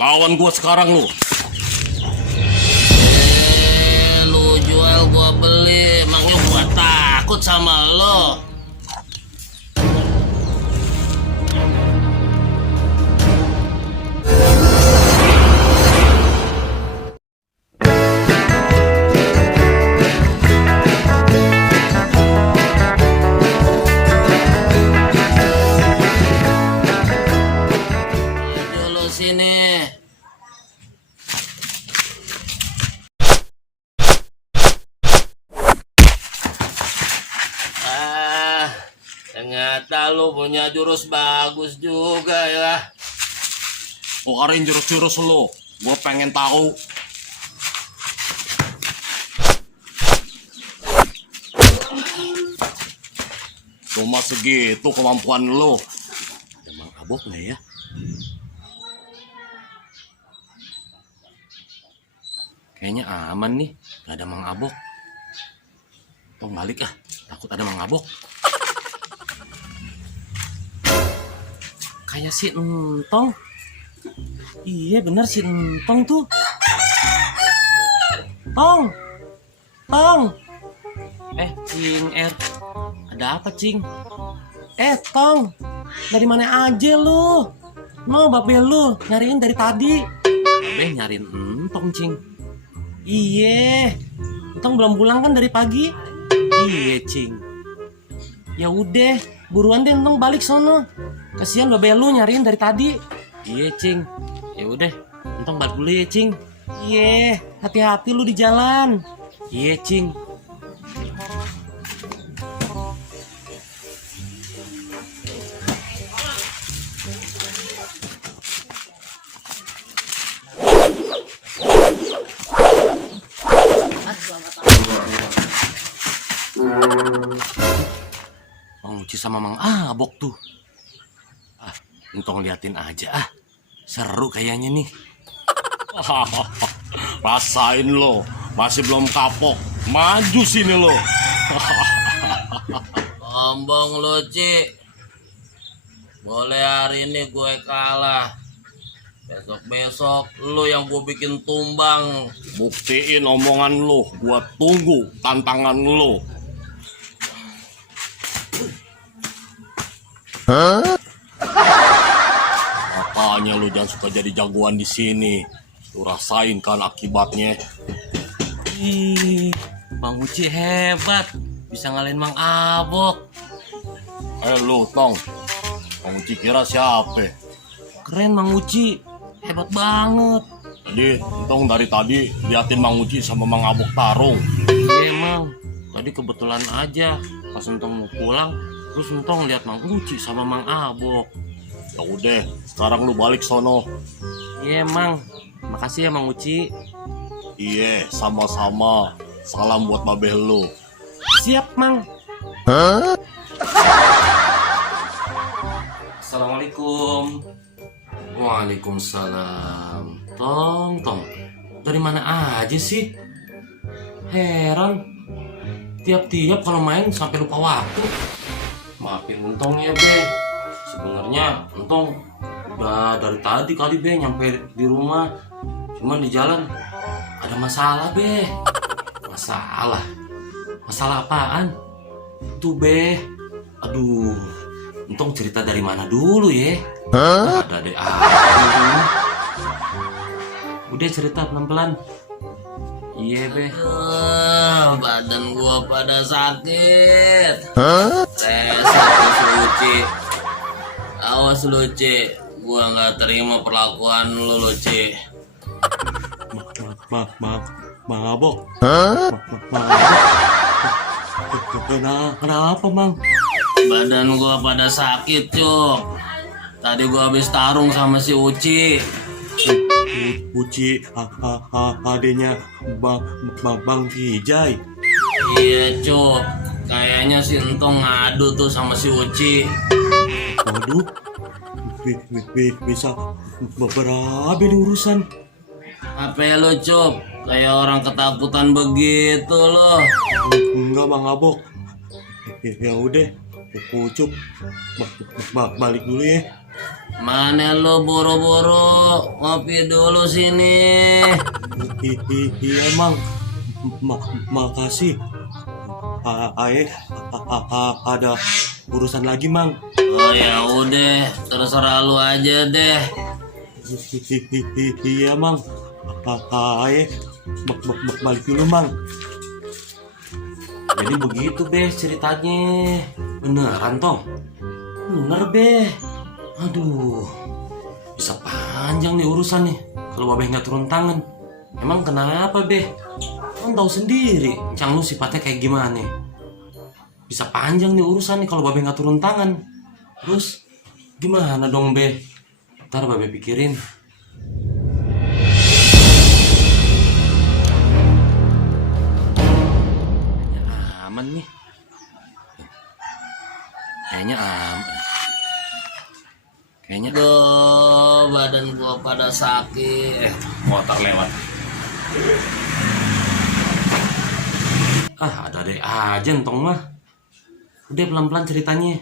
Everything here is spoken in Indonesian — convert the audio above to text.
Lawan gua sekarang lu. Lu jual gua beli, emangnya gua takut sama lo? Maju lu sini. Ternyata lu punya jurus bagus juga ya. Keluarin jurus-jurus lu. Gua pengen tahu. Cuma segitu kemampuan lu. Ada Mang Abok nggak ya? Kayaknya aman nih, gak ada Mang Abok. Tong balik ah, takut ada Mang Abok. Kayak si Entong. Iya bener si Entong tuh. Tong. Cing ada apa Cing? Tong, dari mana aja lu? No, babe lu nyariin dari tadi. Babe nyariin Entong Cing. Iya, Entong belum pulang kan dari pagi? Iya Cing. Ya udah, buruan deh Entong balik sono. Kasihan babe lu nyariin dari tadi. Iya Cing. Ya udah, Entong balik dulu ya Cing. Iya, hati-hati lu di jalan. Iya Cing. Mang Uci sama Mang Abok tuh. Entong liatin aja ah. Seru kayaknya nih. Rasain lo, masih belum kapok. Maju sini lo. Sombong lu, Ci. Boleh hari ini gue kalah. Besok-besok lu yang gue bikin tumbang. Buktiin omongan lo. Gua tunggu tantangan lo. Makanya lu jangan suka jadi jagoan di sini. Lu rasain kan akibatnya. Ih, Mang Uci hebat. Bisa ngalahin Mang Abok. Lu Tong, Mang Uci kira siapa? Keren Mang Uci. Hebat banget. Jadi Entong dari tadi liatin Mang Uci sama Mang Abok tarung. Iya emang. Tadi kebetulan aja pas Entong mau pulang, terus Entong lihat Mang Uci sama Mang Abok. Ya udah, sekarang lu balik sono. Iya emang. Makasih ya Mang Uci. Iya, sama-sama. Salam buat babeh lu. Siap Mang. Assalamualaikum. Waalaikumsalam. Tong, dari mana aja sih? Heran. Tiap-tiap kalau main sampai lupa waktu. Maafin Entong ya Be. Sebenarnya Entong udah dari tadi kali Be nyampe di rumah. Cuman di jalan ada masalah Be. Masalah? Masalah apaan? Tuh Be. Aduh. Entong cerita dari mana dulu ya? Ada deh. Udah cerita pelan-pelan. Iya Be. Badan gua pada sakit. Satu Luci. Awas Luci. Gua nggak terima perlakuan lu Luci. Mabok. Kenapa Mang? Badan gua pada sakit Cuk. Tadi gua habis tarung sama si Uci. Uci, adenya Bang Vijay. Iya Cuk. Kayaknya si Entong ngadu tuh sama si Uci. Waduh, bisa beberapa nih urusan. Apa lo Cuk? Kayak orang ketakutan begitu loh. Enggak Bang Abok. Ya udah, Ucup balik dulu ya. Mana lo boro-boro ngopi dulu sini. Iya mang, makasih. Ae ada urusan lagi mang. Oh ya udah, terserah lu aja deh. Iya mang, Ae balik dulu mang. Jadi begitu be ceritanya. Beneran Tong? Bener be. Aduh, bisa panjang nih urusan nih kalau Babeh nggak turun tangan. Emang kenapa be? Kan tahu sendiri, Cang lu sifatnya kayak gimana. Bisa panjang nih urusan nih kalau Babeh nggak turun tangan. Terus gimana dong be? Ntar Babeh pikirin. Kayaknya aman nih. Kayaknya aman. Kayaknya Duh, badan gua pada sakit. motor lewat. Ada deh aja entong mah. Udah pelan-pelan ceritanya.